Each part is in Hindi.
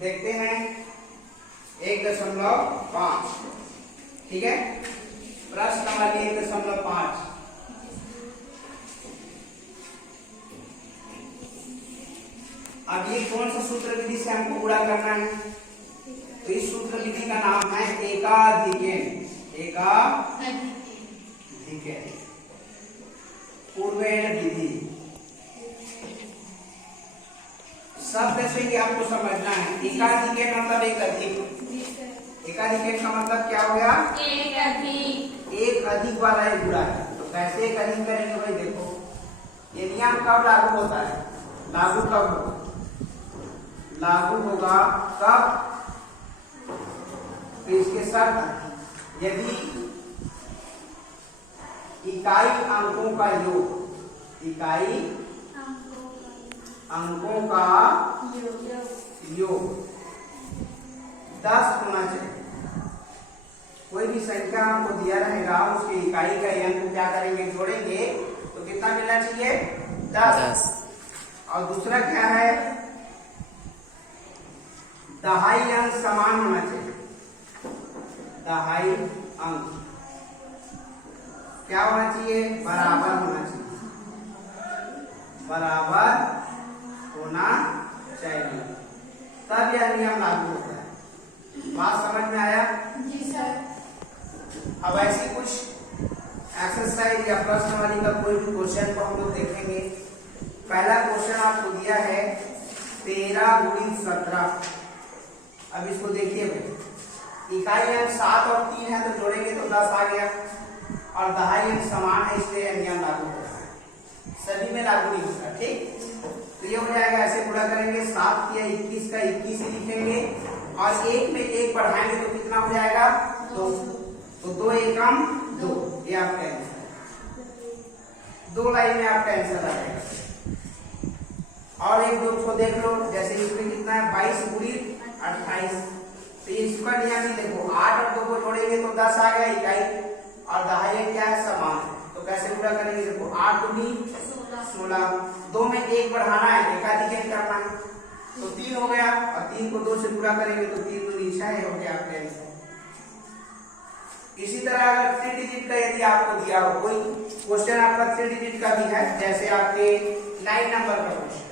देखते हैं 1.5। ठीक है, प्रश्न नंबर 1.5। अब ये कौन सा सूत्र विधि से हमको गुणा करना है? तो इस सूत्र विधि का नाम है एकाधिकेन। पूर्वेण विधि। शब्द से ही आपको समझना है। एकाधिकेन मतलब एक अधिक। एकाधिकेन का मतलब क्या हो गया? एक अधिक वाला एक गुणा है। तो कैसे एक अधिक करेंगे भाई? देखो ये नियम कब लागू होता है? लागू कब होगा? लागू होगा कब? तो इसके साथ यदि इकाई अंकों का योग, इकाई अंकों का योग 10 होना चाहिए। कोई भी संख्या आपको दिया रहेगा, उसकी इकाई का अंक क्या करेंगे? जोड़ेंगे तो कितना मिलना चाहिए? 10। और दूसरा क्या है? दहाई अंक समान होना चाहिए। दहाई अंक क्या होना चाहिए? बराबर होना चाहिए। बराबर होना चाहिए, तब यह नियम लागू होता है। बात समझ में आया? जी सर। अब ऐसी कुछ एक्सरसाइज या प्रश्न वाली का कोई भी क्वेश्चन को हम लोग देखेंगे। पहला क्वेश्चन आपको दिया है 13 × 17। अब इसको देखिए भाई, इकाई अंक 7 और 3 है तो जोड़ेंगे तो 10 आ गया, और दहाई अंक समान है इसलिए यह नियम लागू होता है। सभी में लागू नहीं होता। ठीक, तो ये हो जाएगा। ऐसे गुणा करेंगे 7 या 21 का 21 ही लिखेंगे, और 1 में 1 बढ़ाएंगे तो कितना हो जाएगा? 2। तो 2 एकम 2, ये आपका आंसर है। 2 लाइन में आपका आंसर आ जाएगा। और एक दो को देख लो, जैसे इसमें कितना है? 22 × 28। तो इसका नियम ही देखो, 8 और 2 को जोड़ेंगे तो 10 आ गया इकाई, और दहाई क्या है? समान। तो कैसे पूरा करेंगे? देखो 8 × 16। 2 में 1 बढ़ाना है, एकाधिकेन करना है, तो 3 हो गया, और 3 को 2 से पूरा करेंगे तो 3 दूनी 6 हो गया आपका आंसर। इसी तरह अगर 3 डिजिट का यदि आपको दिया हो कोई क्वेश्चन, आपका 3 डिजिट का भी है, जैसे आपके 9 नंबर का क्वेश्चन,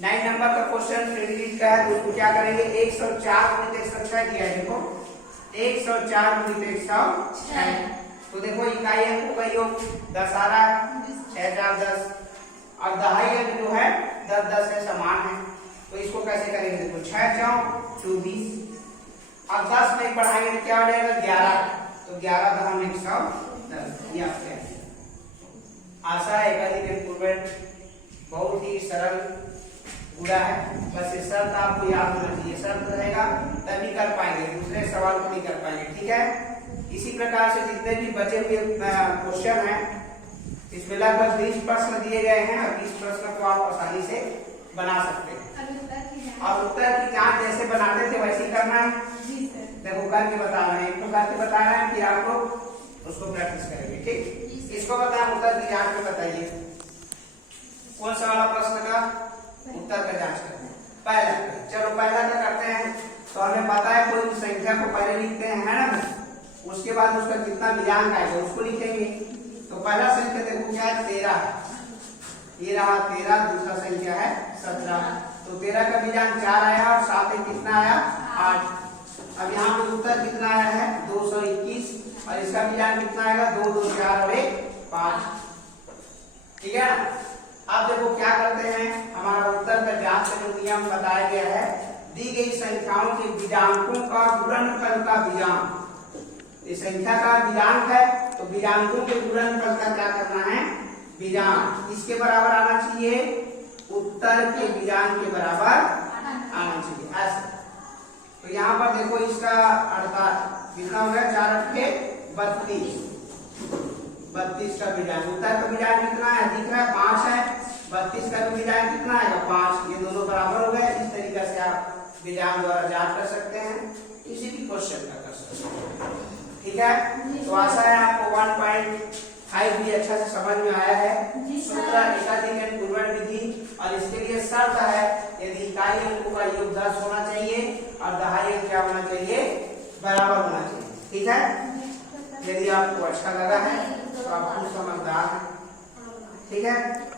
9 नंबर का क्वेश्चन 3 डिजिट का है, तो उसको क्या करेंगे? 104 × 106 दिया है। देखो 104 × 106। तो देखो इकाई अंकों का योग 10 आ रहा है, 6 4 10, और दहाई अंक जो है 10 10 से समान है। तो इसको कैसे करेंगे? देखो 6 4 24, अब 10 में बढ़ाएंगे तो क्या हो जाएगा? 11। तो 11 दहाई 110। ये आपके आशा है एकाधिक पूर्वेण बहुत ही सरल गुणा है। बस ये शर्त आपको याद होना चाहिए। शर्त रहेगा तभी कर पाएंगे, दूसरे सवाल को नहीं कर पाएंगे। ठीक है, इसी प्रकार से जितने भी बचे हुए क्वेश्चन हैं, इसमें लगभग 20 प्रश्न दिए गए हैं, और 20 प्रश्न को आप आसानी से बना सकते हैं। और उत्तर की जांच जैसे बनाते थे वैसे ही करना है। देखो करके बता रहे हैं, इनको करके बता रहे हैं, फिर आप लोग उसको प्रैक्टिस करेंगे। ठीक, इसको बताएं, उत्तर की जांच में बताइए कौन सा वाला प्रश्न का उत्तर का जांच करते हैं। पहला, चलो पहला क्या करते हैं? तो हमें पता है कोई संख्या को पहले लिखते हैं, है ना? उसके बाद उसका कितना बीजांक आएगा उसको लिखेंगे। तो पहला संख्या देखो क्या है? 13। ये रहा 13, दूसरा संख्या है 17। तो 13 का बीजांक 4 आया, और 7 कितना आया? 8। अब यहाँ पे उत्तर कितना आया है? 221, और इसका बीजांक कितना आएगा? 2 2 4 और 1 5। ठीक है ना? अब देखो क्या करते हैं, हमारा उत्तर का जांच का जो नियम बताया गया है, दी गई संख्याओं के बीजांकों का गुणनफल का बीजांक। इस संख्या का बीजांक है, तो बीजांकों के गुणनफल का क्या करना है? बीजांक इसके बराबर आना चाहिए, उत्तर के बीजांक के बराबर आना चाहिए। ऐसा तो यहाँ पर देखो इसका 48 कितना हो गया? 4 8 32। 32 का बीजांक, उत्तर का बीजांक कितना है? दिख रहा है 5 है। 32 का भी बीजांक कितना आएगा? 5। ये दोनों बराबर हो गए। इस तरीके से आप बीजांक द्वारा जांच कर सकते हैं, किसी भी क्वेश्चन का कर सकते हैं। ठीक है, तो आशा है आपको 1.5 भी अच्छा से समझ में आया है। सूत्र एकाधिक पूर्वण विधि, और इसके लिए शर्त है यदि इकाई अंकों का योग 10 10 होना चाहिए और दहाई अंक क्या होना चाहिए, बराबर होना चाहिए। ठीक है, यदि आपको अच्छा लगा है तो आप खुद समझदार हैं। ठीक है।